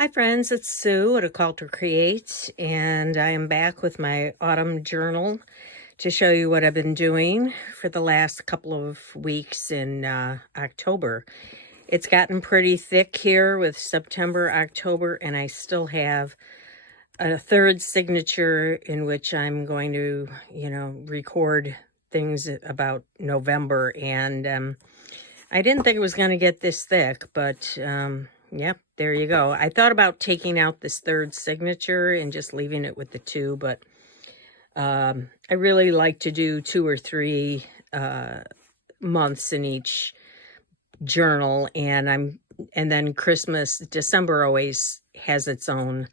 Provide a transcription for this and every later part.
Hi friends, it's Sue at Occulter Creates, and I am back with my autumn journal to show you what I've been doing for the last couple of weeks in October. It's gotten pretty thick here with September, October, and I still have a third signature in which I'm going to, record things about November, and I didn't think it was going to get this thick, but yep, there you go. I thought about taking out this third signature and just leaving it with the two, but I really like to do 2 or 3 months in each journal, and then December always has its own.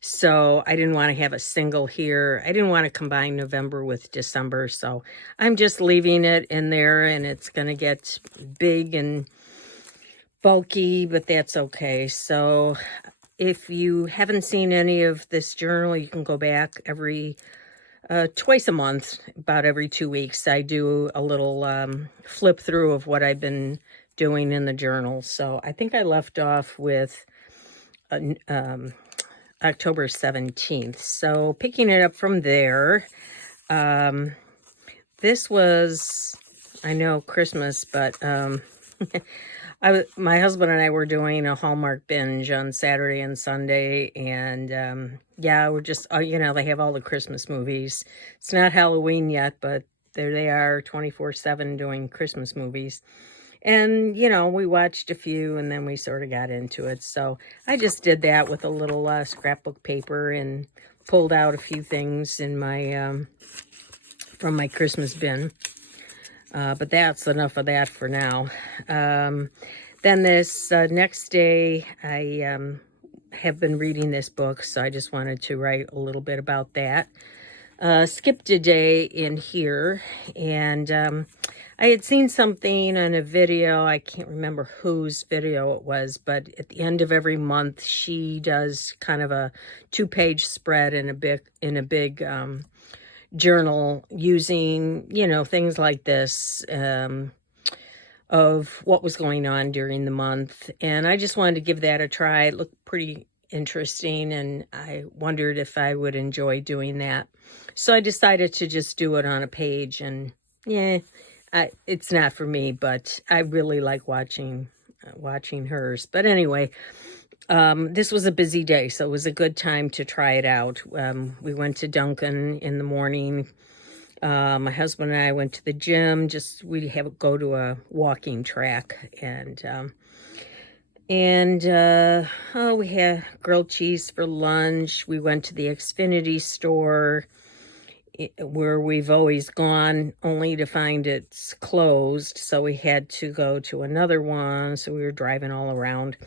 So I didn't want to have a single here. I didn't want to combine November with December. So I'm just leaving it in there, and it's going to get big and bulky, but that's okay. So if you haven't seen any of this journal, you can go back twice a month, about every 2 weeks. I do a little flip through of what I've been doing in the journal. So I think I left off with October 17th. So picking it up from there, this was, I know, Christmas, but my husband and I were doing a Hallmark binge on Saturday and Sunday, and yeah, we're just, they have all the Christmas movies. It's not Halloween yet, but there they are, 24/7 doing Christmas movies. And, we watched a few and then we sort of got into it. So I just did that with a little scrapbook paper and pulled out a few things in my from my Christmas bin. But that's enough of that for now. Then this next day, I have been reading this book, so I just wanted to write a little bit about that. Skipped a day in here, and I had seen something on a video. I can't remember whose video it was, but at the end of every month, she does kind of a 2-page spread in a big journal using, things like this of what was going on during the month. And I just wanted to give that a try. It looked pretty interesting, and I wondered if I would enjoy doing that. So I decided to just do it on a page, and yeah, it's not for me, but I really like watching hers. But anyway, this was a busy day, so it was a good time to try it out. We went to Dunkin' in the morning. My husband and I went to the gym. We go to a walking track, and we had grilled cheese for lunch. We went to the Xfinity store where we've always gone, only to find it's closed. So we had to go to another one. So we were driving all around.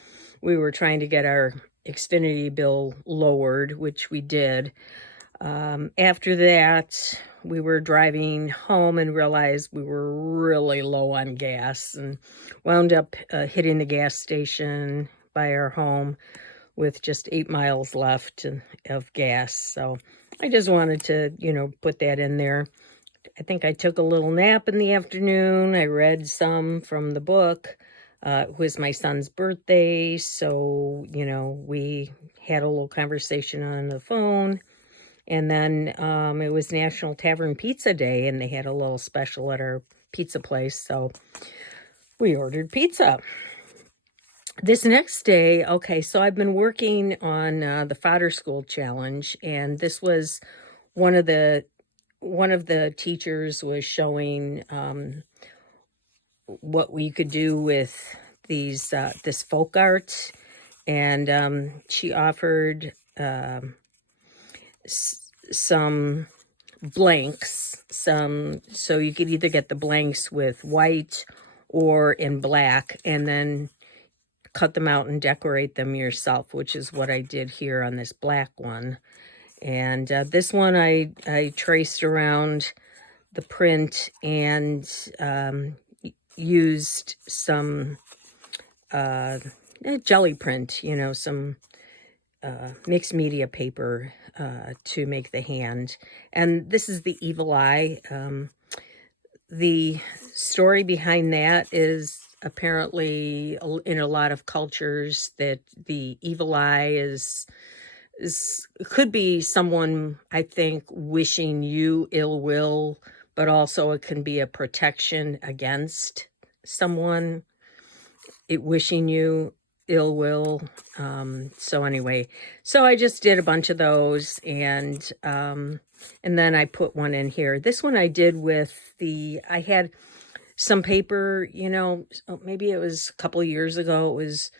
We were trying to get our Xfinity bill lowered, which we did. After that, we were driving home and realized we were really low on gas, and wound up hitting the gas station by our home with just 8 miles left of gas. So I just wanted to, put that in there. I think I took a little nap in the afternoon. I read some from the book. It was my son's birthday, so, we had a little conversation on the phone. And then it was National Tavern Pizza Day, and they had a little special at our pizza place, so we ordered pizza. This next day, okay, so I've been working on the Fodder School Challenge, and this was one of the teachers was showing what we could do with this folk art, and she offered some blanks, so you could either get the blanks with white or in black, and then cut them out and decorate them yourself, which is what I did here on this black one. And this one I traced around the print and used some jelly print, some mixed media paper to make the hand. And this is the evil eye. The story behind that is apparently in a lot of cultures that the evil eye is could be someone, I think, wishing you ill will, but also it can be a protection against someone wishing you ill will. So anyway, so I just did a bunch of those, and then I put one in here. This one I did with I had some paper, maybe it was a couple of years ago. It was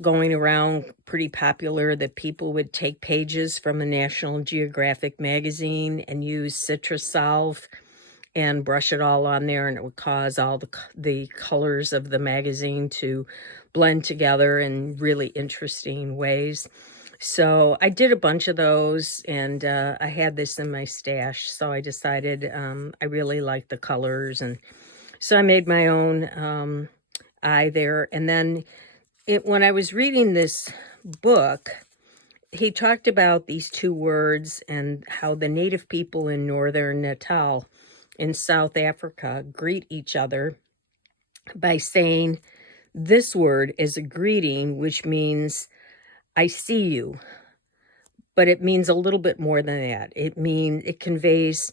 going around pretty popular that people would take pages from a National Geographic magazine and use citrus salve and brush it all on there, and it would cause all the colors of the magazine to blend together in really interesting ways. So I did a bunch of those, and I had this in my stash, so I decided I really liked the colors, and so I made my own eye there. And then when I was reading this book, he talked about these two words and how the native people in northern Natal in South Africa greet each other by saying this word is a greeting, which means I see you, but it means a little bit more than that. It conveys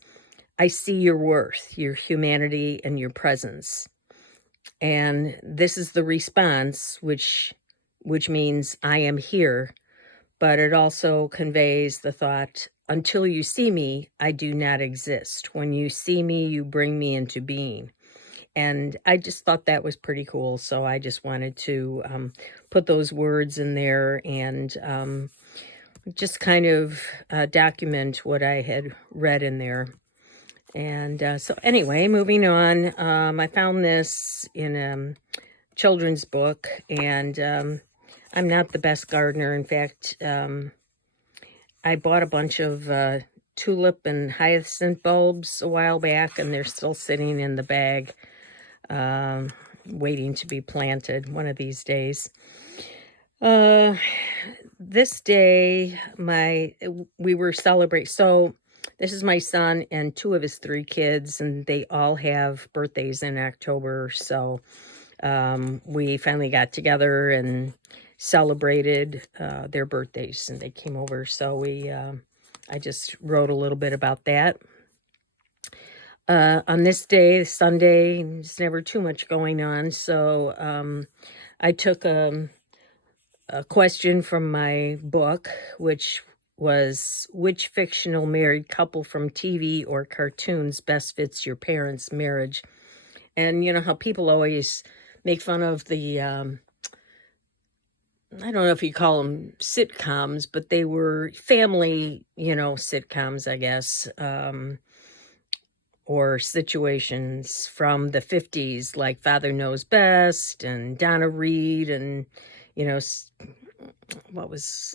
I see your worth, your humanity, and your presence. And this is the response, which means I am here, but it also conveys the thought, until you see me, I do not exist. When you see me, you bring me into being. And I just thought that was pretty cool, so I just wanted to put those words in there and just kind of document what I had read in there. And so anyway, moving on, I found this in a children's book, and I'm not the best gardener. In fact, I bought a bunch of tulip and hyacinth bulbs a while back, and they're still sitting in the bag, waiting to be planted one of these days. This day, we were celebrating. So this is my son and two of his three kids, and they all have birthdays in October. So we finally got together and celebrated their birthdays, and they came over. So I just wrote a little bit about that. On this day, Sunday, there's never too much going on. So I took a question from my book, which was, which fictional married couple from TV or cartoons best fits your parents' marriage? And you know how people always make fun of the, I don't know if you call them sitcoms, but they were family, sitcoms, I guess, or situations from the 50s, like Father Knows Best and Donna Reed and,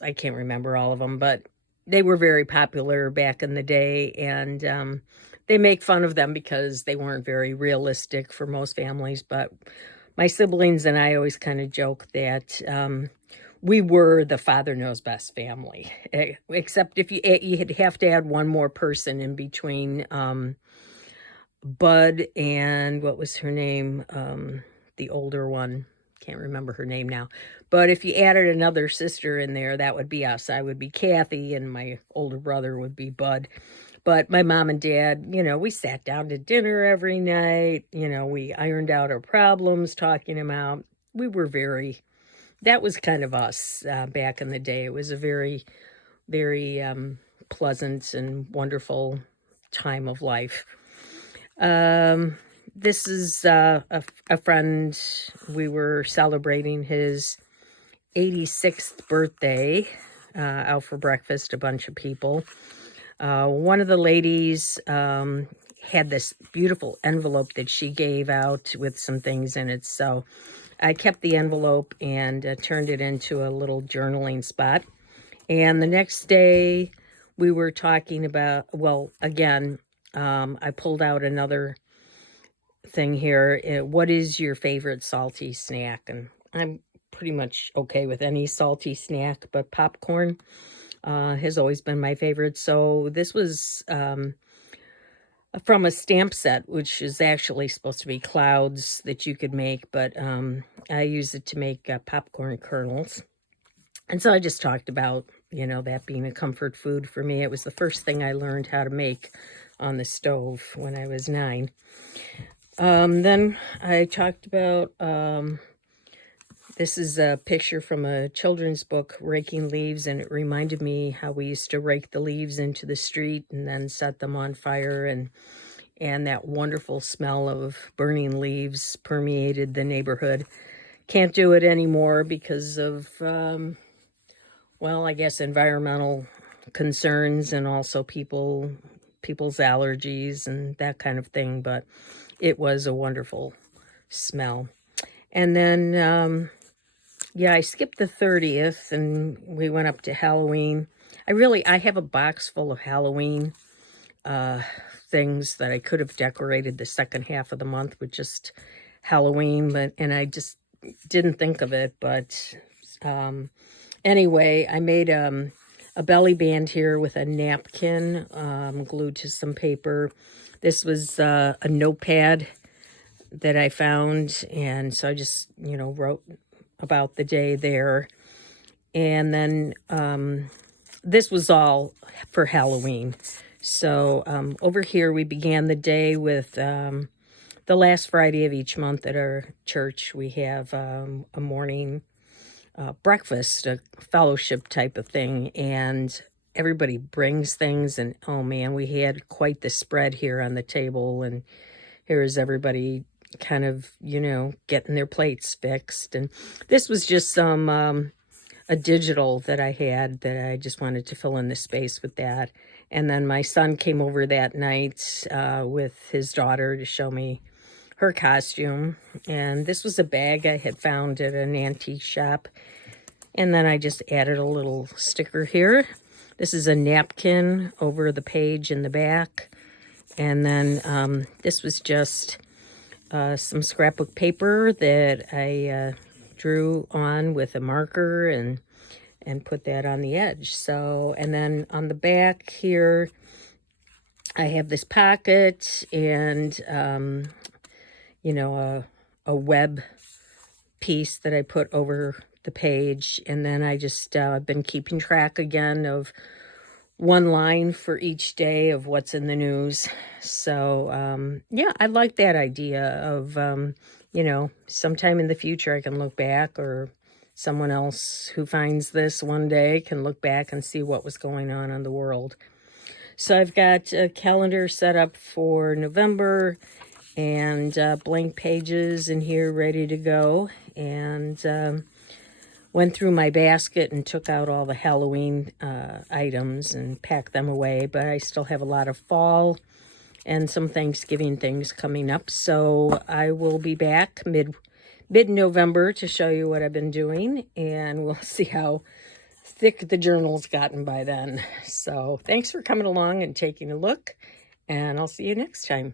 I can't remember all of them, but they were very popular back in the day, and they make fun of them because they weren't very realistic for most families. But my siblings and I always kind of joke that we were the Father Knows Best family, except if you'd have to add one more person in between Bud and what was her name? The older one. Can't remember her name now. But if you added another sister in there, that would be us. I would be Kathy, and my older brother would be Bud. But my mom and dad, we sat down to dinner every night. We ironed out our problems, talking them out. That was kind of us back in the day. It was a very, very pleasant and wonderful time of life. This is a friend. We were celebrating his 86th birthday out for breakfast, a bunch of people. One of the ladies had this beautiful envelope that she gave out with some things in it. So I kept the envelope and turned it into a little journaling spot. And the next day we were talking about, again, I pulled out another thing here. What is your favorite salty snack? And I'm pretty much okay with any salty snack, but popcorn has always been my favorite. So this was from a stamp set, which is actually supposed to be clouds that you could make, but I use it to make popcorn kernels. And so I just talked about, that being a comfort food for me. It was the first thing I learned how to make on the stove when I was 9. Then I talked about, this is a picture from a children's book, Raking Leaves, and it reminded me how we used to rake the leaves into the street and then set them on fire, and that wonderful smell of burning leaves permeated the neighborhood. Can't do it anymore because of, I guess environmental concerns and also people's allergies and that kind of thing, but it was a wonderful smell. And then, I skipped the 30th and we went up to Halloween. I have a box full of Halloween things that I could have decorated the second half of the month with just Halloween, and I just didn't think of it. But anyway, I made a belly band here with a napkin glued to some paper. This was a notepad that I found, and so I just, wrote about the day there. And then this was all for Halloween. So over here, we began the day with the last Friday of each month at our church. We have a morning breakfast, a fellowship type of thing, and everybody brings things. And oh man, we had quite the spread here on the table. And here's everybody kind of, getting their plates fixed. And this was just some a digital that I had that I just wanted to fill in the space with that. And then my son came over that night with his daughter to show me her costume. And this was a bag I had found at an antique shop. And then I just added a little sticker here. This is a napkin over the page in the back. And then this was just some scrapbook paper that I drew on with a marker and put that on the edge. So, and then on the back here, I have this pocket and, a web piece that I put over the page. And then I just, I've been keeping track again of one line for each day of what's in the news. So, I like that idea of, sometime in the future I can look back, or someone else who finds this one day can look back and see what was going on in the world. So I've got a calendar set up for November and blank pages in here ready to go. And went through my basket and took out all the Halloween items and packed them away. But I still have a lot of fall and some Thanksgiving things coming up. So I will be back mid-November to show you what I've been doing. And we'll see how thick the journal's gotten by then. So thanks for coming along and taking a look. And I'll see you next time.